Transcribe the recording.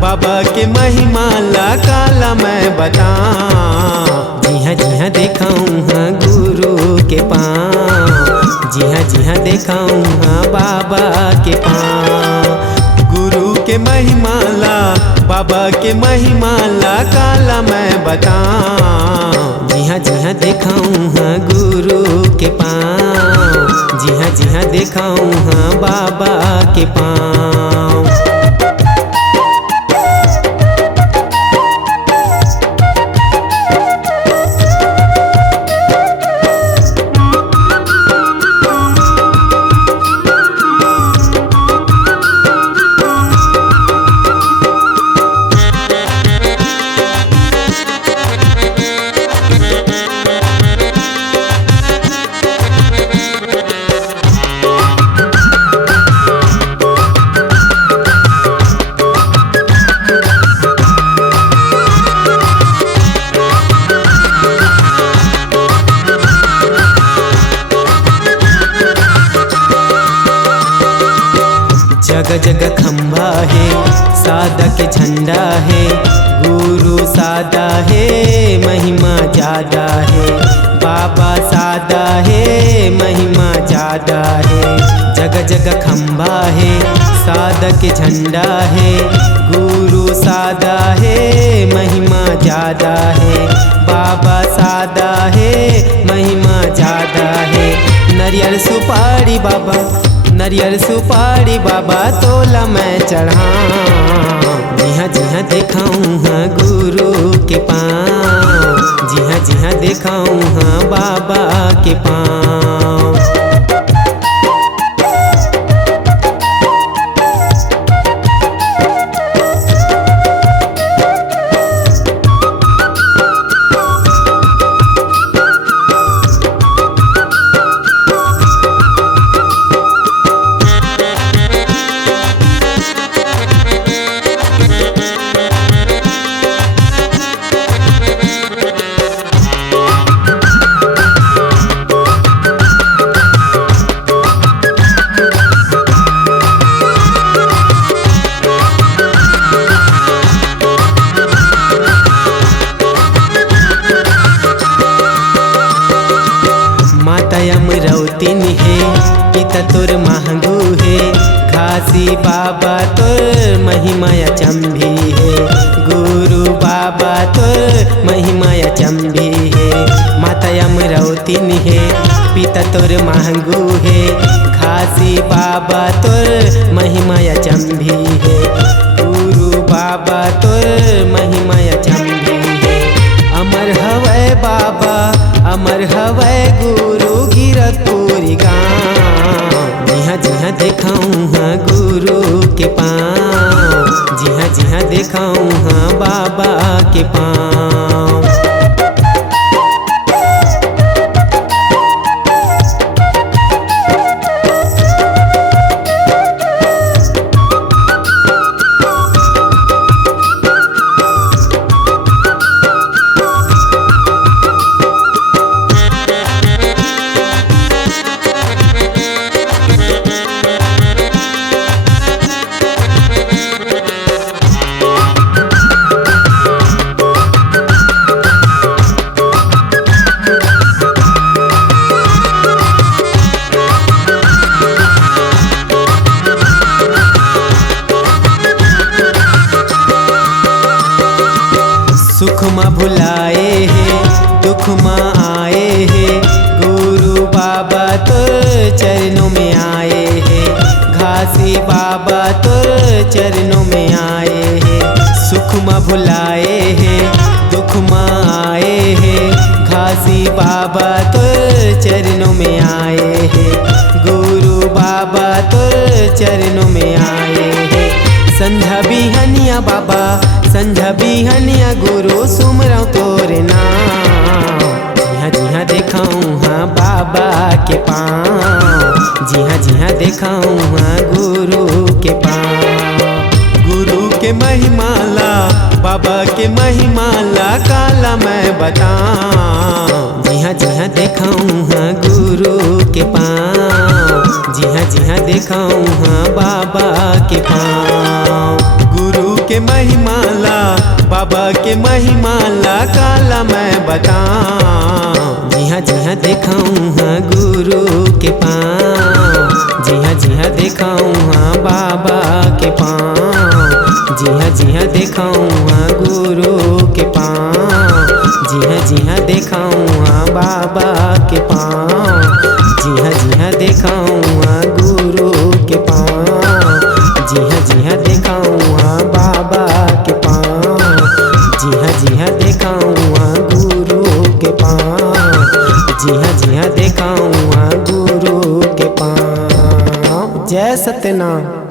बाबा के महिमा ला काला मैं बताऊं। जी हाँ दिखाऊं हाँ गुरु के पाँव। जी हाँ दिखाऊं हाँ बाबा के पाँव। गुरु के महिमा ला बाबा के महिमा ला काला मैं बताऊं। जी हाँ दिखाऊं हाँ गुरु के पाँव। जी हाँ दिखाऊं हाँ बाबा के पाँव। जगह जगह खंभा है, सादा के झंडा है। गुरु सादा है, महिमा ज्यादा है। बाबा सादा है, महिमा ज्यादा है। जगह जगह खंभा है, सादा के झंडा है। गुरु सादा है, महिमा ज्यादा है। बाबा सादा है, महिमा ज्यादा है। नरियल सुपारी बाबा, नरियल सुपारी बाबा तोला मैं चढ़ाऊं। जी हाँ दिखाऊं हाँ गुरु के पाँव। जी हाँ दिखाऊं हाँ बाबा के पाँव। अमरौतीन है पिता तोर महंगू है। घासी बाबा तोर महिमाया चंभी है। गुरु बाबा तोर महिमाया चंभी है। माता अमरौतीन है पिता तोर महंगू है। घासी बाबा तोर महिमाया चंभी है। गुरु बाबा तोर महिमाया चंभी है। अमर हवै बाबा अमर हवै गुरु गिरतपुरी गाँव। जी हाँ दिखाऊं हाँ गुरु के पाँव। जी हाँ दिखाऊं हाँ बाबा के पाँव। सुख माँ भुलाए हैं दुख माँ आए हैं। गुरु बाबा तो चरणों में आए हैं। घासी बाबा तो चरणों में आए हैं। सुख माँ भुलाए हैं दुख माँ आए हैं। घासी बाबा तो चरणों में आए हैं। गुरु बाबा तो चरणों में आए हैं। संझा बिहनिया बाबा संझा बिहनिया गुरु सुमरऊं तोरे नाम। जी हाँ दिखाऊं हाँ बाबा के पाँव। जी हाँ दिखाऊं हाँ गुरु के पाँव। गुरु के महिमा ला बाबा के महिमा ला काला मैं बताऊं। जी हाँ दिखाऊं हाँ गुरु के पाँव। जी हाँ दिखाऊं हाँ बाबा के पाँव। गुरु के महिमाला, बाबा के महिमाला काला मैं बताऊं। जी हाँ दिखाऊं हाँ गुरु के पाँव, जी हाँ दिखाऊं हाँ बाबा के पाँव, जी हाँ दिखाऊं हाँ गुरु के पाँव, जी हाँ दिखाऊं हाँ बाबा के पाँव, जी हाँ दिखाऊं हाँ गुरु के पाँव, जी हाँ दिखाऊं हाँ बाबा के पाँव, जी हाँ दिखाऊं हाँ गुरु के पाँव, जी हाँ दिखाऊं हाँ गुरु के पाँव। जय सत्यनाम।